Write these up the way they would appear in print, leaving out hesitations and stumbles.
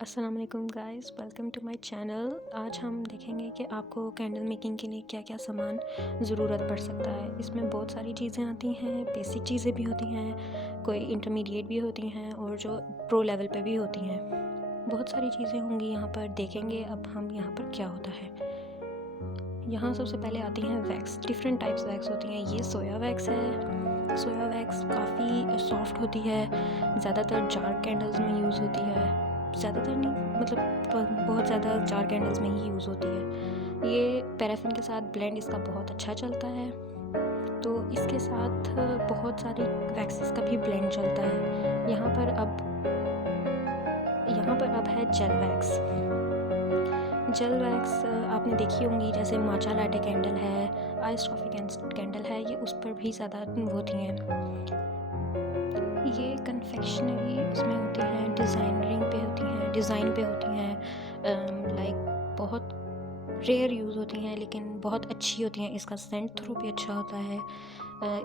अस्सलाम वालेकुम guys, welcome to my channel. आज हम देखेंगे कि आपको कैंडल मेकिंग के लिए क्या क्या सामान ज़रूरत पड़ सकता है। इसमें बहुत सारी चीज़ें आती हैं, बेसिक चीज़ें भी होती हैं, कोई इंटरमीडिएट भी होती हैं और जो प्रो लेवल पे भी होती हैं। बहुत सारी चीज़ें होंगी यहाँ पर, देखेंगे अब हम यहाँ पर क्या होता है। यहाँ सबसे पहले आती हैं वैक्स। डिफरेंट टाइप्स वैक्स होती हैं। ये सोया वैक्स है। सोया वैक्स काफ़ी सॉफ्ट होती है, ज़्यादातर जार कैंडल्स में यूज़ होती है। ज़्यादातर नहीं, मतलब बहुत ज़्यादा जार कैंडल्स में ही यूज़ होती है। ये पैराफिन के साथ ब्लेंड इसका बहुत अच्छा चलता है। तो इसके साथ बहुत सारी वैक्सेस का भी ब्लेंड चलता है। यहाँ पर अब है जेल वैक्स। जेल वैक्स आपने देखी होंगी, जैसे माचा लाटे कैंडल है, आइस कॉफ़ी कैंडल है, ये उस पर भी ज़्यादा होती हैं। ये कन्फेक्शनरी उसमें होती हैं, डिज़ाइन पे होती हैं, लाइक बहुत रेयर यूज़ होती हैं लेकिन बहुत अच्छी होती हैं। इसका सेंट थ्रो भी अच्छा होता है,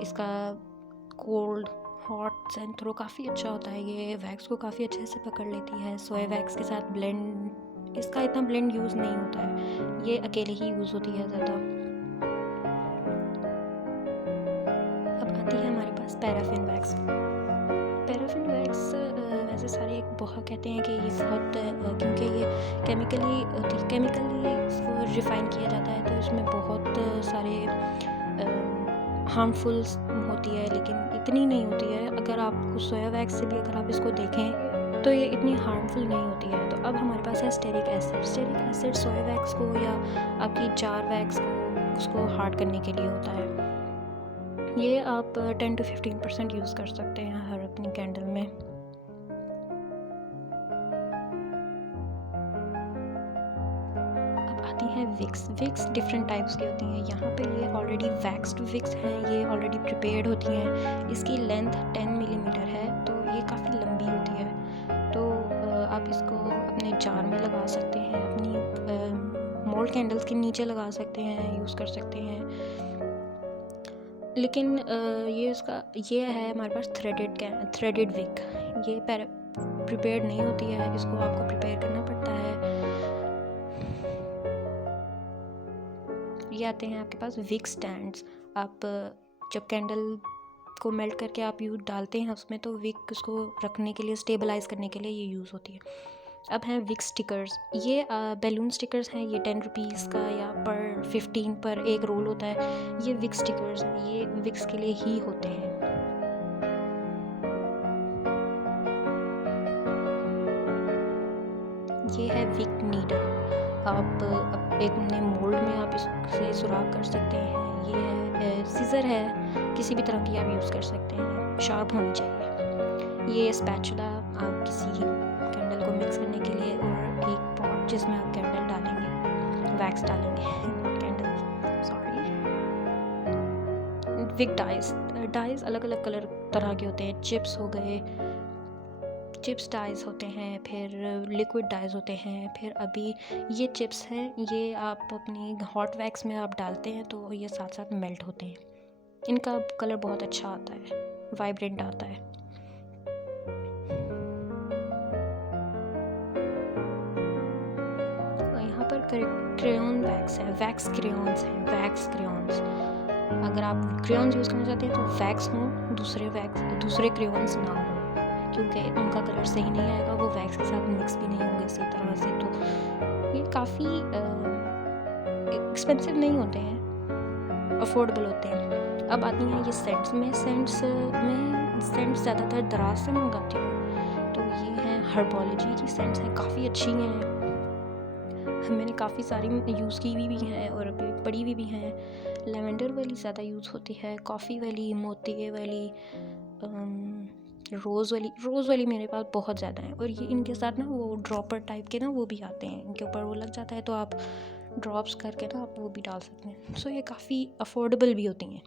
इसका कोल्ड हॉट सेंट थ्रो काफ़ी अच्छा होता है। ये वैक्स को काफ़ी अच्छे से पकड़ लेती है। सोया वैक्स के साथ ब्लेंड, इसका इतना ब्लेंड यूज़ नहीं होता है, ये अकेले ही यूज़ होती है ज़्यादा। अब आती है हमारे पास पैराफिन वैक्स। पैराफिन वैक्स वैसे सारे बहुत कहते हैं कि ये बहुत क्योंकि ये केमिकली इसको रिफ़ाइन किया जाता है, तो इसमें बहुत सारे हार्मफुल होती है, लेकिन इतनी नहीं होती है। अगर आप सोया वैक्स से भी अगर आप इसको देखें तो ये इतनी हार्मफुल नहीं होती है। तो अब हमारे पास है स्टेरिक एसिड। स्टेरिक एसिड सोया वैक्स को या आपकी जार वैक्स को उसको हार्ड करने के लिए होता है। ये आप 10 to 15% यूज़ कर सकते हैं हर अपनी कैंडल में। अब आती है विक्स। विक्स डिफरेंट टाइप्स की होती हैं। यहाँ पे ये ऑलरेडी वैक्स्ड विक्स हैं, ये ऑलरेडी प्रिपेयर्ड होती हैं। इसकी लेंथ 10 मिलीमीटर है, तो ये काफ़ी लंबी होती है। तो आप इसको अपने जार में लगा सकते हैं, अपनी मोल्ड कैंडल्स के नीचे लगा सकते हैं, यूज़ कर सकते हैं। लेकिन ये है हमारे पास थ्रेडेड विक। ये प्रिपेयर्ड नहीं होती है, इसको आपको प्रिपेयर करना पड़ता है। ये आते हैं आपके पास विक स्टैंड्स। आप जब कैंडल को मेल्ट करके आप डालते हैं उसमें, तो विक उसको रखने के लिए, स्टेबलाइज करने के लिए ये यूज़ होती है। अब हैं विक स्टिकर्स। ये बैलून स्टिकर्स हैं। ये 10 रुपीज़ का या पर 15 पर एक रोल होता है। ये विक स्टिकर्स हैं, ये विक्स के लिए ही होते हैं। ये है विक नीडल। आप अपने मोल्ड में आप इससे सुराख कर सकते हैं। ये है सीज़र है, किसी भी तरह की आप यूज़ कर सकते हैं, शार्प होनी चाहिए। ये स्पैचुला, आप किसी कैंडल को मिक्स करने के लिए, और एक पॉट जिसमें आप कैंडल डालेंगे, वैक्स डालेंगे, कैंडल सॉरी। विक डाइज अलग अलग तरह के होते हैं। चिप्स डाइज होते हैं, फिर लिक्विड डाइज होते हैं, फिर अभी ये चिप्स हैं। ये आप अपनी हॉट वैक्स में आप डालते हैं तो ये साथ साथ मेल्ट होते हैं। इनका कलर बहुत अच्छा आता है, वाइब्रेंट आता है। यहाँ पर क्रेयॉन वैक्स है, वैक्स क्रेयॉन्स। अगर आप क्रेयॉन्स यूज़ करना चाहते हैं तो वैक्स हों, दूसरे क्रेयॉन्स ना हों, क्योंकि उनका कलर सही नहीं आएगा, वो वैक्स के साथ मिक्स भी नहीं होंगे इसी तरह से। तो ये काफ़ी एक्सपेंसिव नहीं होते हैं, अफोर्डेबल होते हैं। अब आती हैं ये सेंट्स में सेंट्स ज़्यादातर दराज से मंगाती हूँ। तो ये हैं हर्बोलॉजी की सेंट्स हैं, काफ़ी अच्छी हैं। मैंने काफ़ी सारी यूज़ की भी हैं और अभी पड़ी भी हैं। लेवेंडर वाली ज़्यादा यूज़ होती है, कॉफ़ी वाली, मोतिये वाली, रोज़ वाली मेरे पास बहुत ज़्यादा है। और ये इनके साथ ना वो ड्रॉपर टाइप के ना वो भी आते हैं, इनके ऊपर वो लग जाता है, तो आप ड्रॉप्स करके ना आप वो भी डाल सकते हैं। सो ये काफ़ी अफोर्डेबल भी होती हैं।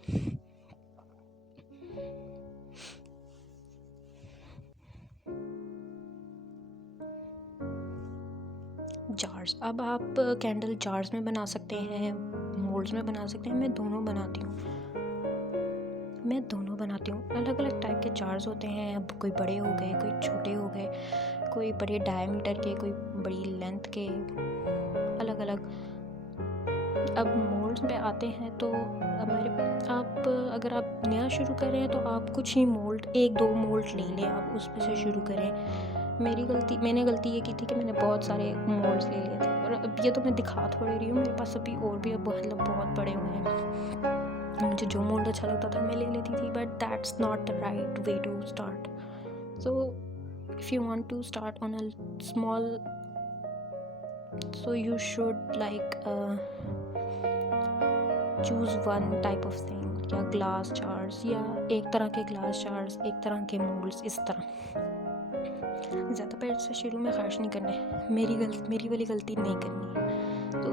जार्स। अब आप कैंडल जार्स में बना सकते हैं, मोल्ड्स में बना सकते हैं। मैं दोनों बनाती हूँ। अलग अलग टाइप के जार्स होते हैं। अब कोई बड़े हो गए, कोई छोटे हो गए। कोई बड़े डायमीटर के, कोई बड़ी लेंथ के, अलग अलग। अब मोल्ड्स पे आते हैं तो अगर आप नया शुरू कर रहे हैं तो आप कुछ ही मोल्ड, 1-2 मोल्ड ले लें, आप उस पे से शुरू करें। मैंने गलती ये की थी कि मैंने बहुत सारे मोल्ड्स ले लिए थे, और अब ये तो मैं दिखा थोड़े रही हूँ, मेरे पास अभी और भी अब मतलब बहुत बड़े हुए हैं। मुझे जो मोल्ड अच्छा लगता था मैं ले लेती थी, but that's not the right way to start. So if you want to start on a small, so you should like choose one type of thing, या ग्लास जार्स, या एक तरह के ग्लास जार्स, एक तरह के मोल्ड्स, इस तरह। ज़्यादा पैसे शुरू में खर्च नहीं करने, मेरी वाली गलती नहीं करनी। तो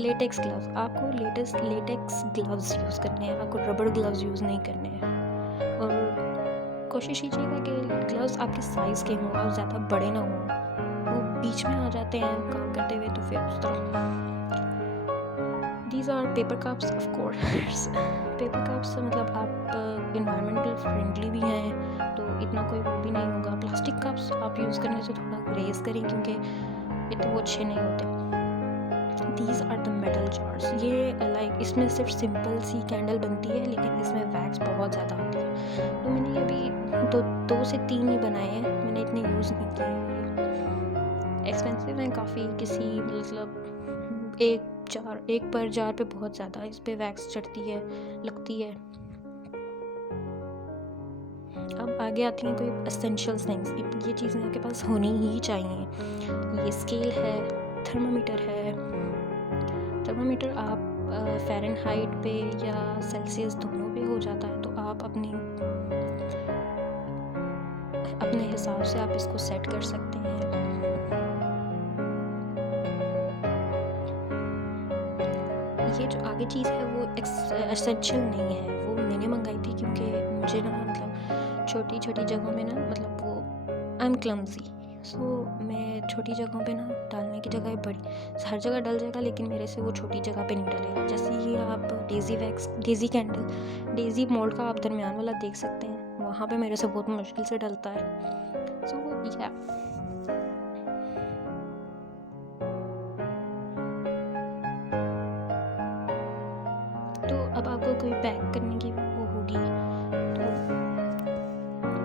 लेटेक्स ग्लव्स, आपको लेटेक्स ग्लव्स यूज़ करने हैं, आपको रबड़ ग्लव्स यूज़ नहीं करने हैं। और कोशिश कीजिएगा कि ग्लव्स आपके साइज़ के हों और ज़्यादा बड़े ना हों, वो बीच में आ जाते हैं काम करते हुए, तो फिर उस तरह। These are paper cups of course. Paper cups मतलब आप इन्वायरमेंटल फ्रेंडली भी हैं, तो इतना कोई वो भी नहीं होगा। प्लास्टिक कप्स आप यूज़ करने से थोड़ा ग्रेस करें, क्योंकि इतने वो अच्छे नहीं होते। These are the metal jars, ये लाइक इसमें सिर्फ सिंपल सी कैंडल बनती है, लेकिन इसमें वैक्स बहुत ज़्यादा आती है। तो मैंने ये भी 2 से 3 ही बनाए हैं, मैंने इतने यूज़ नहीं किए। एक्सपेंसिव हैं काफ़ी, किसी मतलब एक पर जार पे बहुत ज़्यादा इस पर वैक्स चढ़ती है, लगती है। अब आगे आती हैं कोई एसेंशियल थिंग्स, ये चीज़ें आपके पास होनी ही चाहिए। ये स्केल है, थर्मामीटर है। थर्मामीटर आप फ़ारेनहाइट पे या सेल्सियस दोनों पे हो जाता है, तो आप अपने हिसाब से आप इसको सेट कर सकते हैं। ये जो आगे चीज़ है वो एसेंशियल नहीं है, वो मैंने मंगाई थी क्योंकि मुझे ना मतलब छोटी छोटी जगहों में ना, मतलब वो आई एम क्लमजी, सो मैं छोटी जगहों पे ना डालने की जगह बड़ी, हर जगह डल जाएगा, लेकिन मेरे से वो छोटी जगह पे नहीं डलेगा। जैसे ही आप डेज़ी कैंडल, डेज़ी मोल्ड का आप दरमियान वाला देख सकते हैं, वहाँ पे मेरे से बहुत मुश्किल से डलता है। सो या अब आपको कोई पैक करने की वो होगी,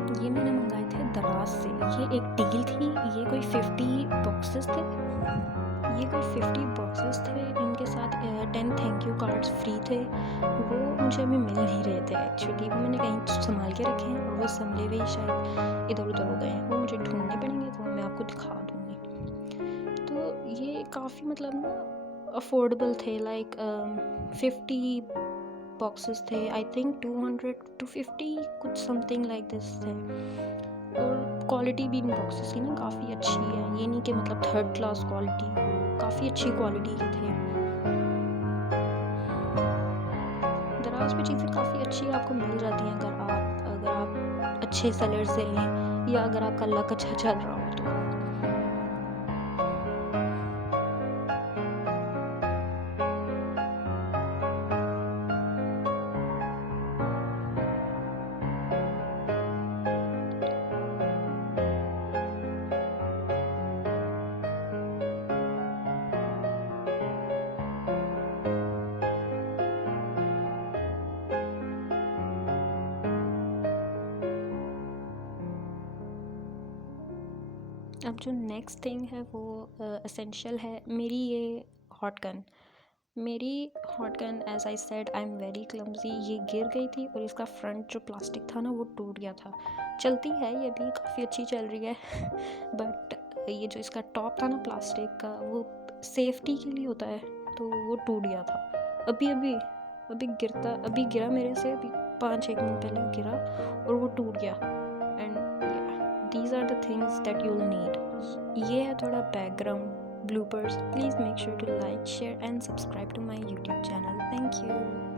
तो ये मैंने मंगाए थे दराज से। ये एक डील थी, ये कोई 50 बॉक्सेस थे, इनके साथ 10 थैंक यू कार्ड्स फ्री थे। वो मुझे अभी मिल नहीं रहे थे एक्चुअली, वो मैंने कहीं संभाल के रखे हैं और वो संभले हुए शायद इधर उधर हो गए हैं, वो मुझे ढूंढने पड़ेंगे, तो मैं आपको दिखा दूँगी। तो ये काफ़ी मतलब ना अफोर्डेबल थे, लाइक 50 बॉक्सेस थे, आई थिंक 200 to 50 कुछ समथिंग लाइक दिस थे। और क्वालिटी भी इन बॉक्सेस की ना काफ़ी अच्छी है, ये नहीं कि मतलब 3rd क्लास क्वालिटी हो, काफ़ी अच्छी क्वालिटी के थे। दराज पे चीज़ें काफ़ी अच्छी आपको मिल जाती हैं, अगर आप अच्छे सेलर से लें, या अगर आपका लक अच्छा चल रहा हो तो। अब जो नेक्स्ट थिंग है वो एसेंशियल है, मेरी hot gun. As I said, I am very clumsy. ये गिर गई थी और इसका फ्रंट जो प्लास्टिक था ना वो टूट गया था। चलती है ये भी, काफ़ी अच्छी चल रही है बट ये जो इसका टॉप था ना प्लास्टिक का, वो सेफ्टी के लिए होता है, तो वो टूट गया था। अभी गिरा मेरे से, अभी 5-1 मिनट पहले गिरा और वो टूट गया। And these are the things that you'll need. ये है थोड़ा background bloopers. Please make sure to like, share and subscribe to my YouTube channel. Thank you.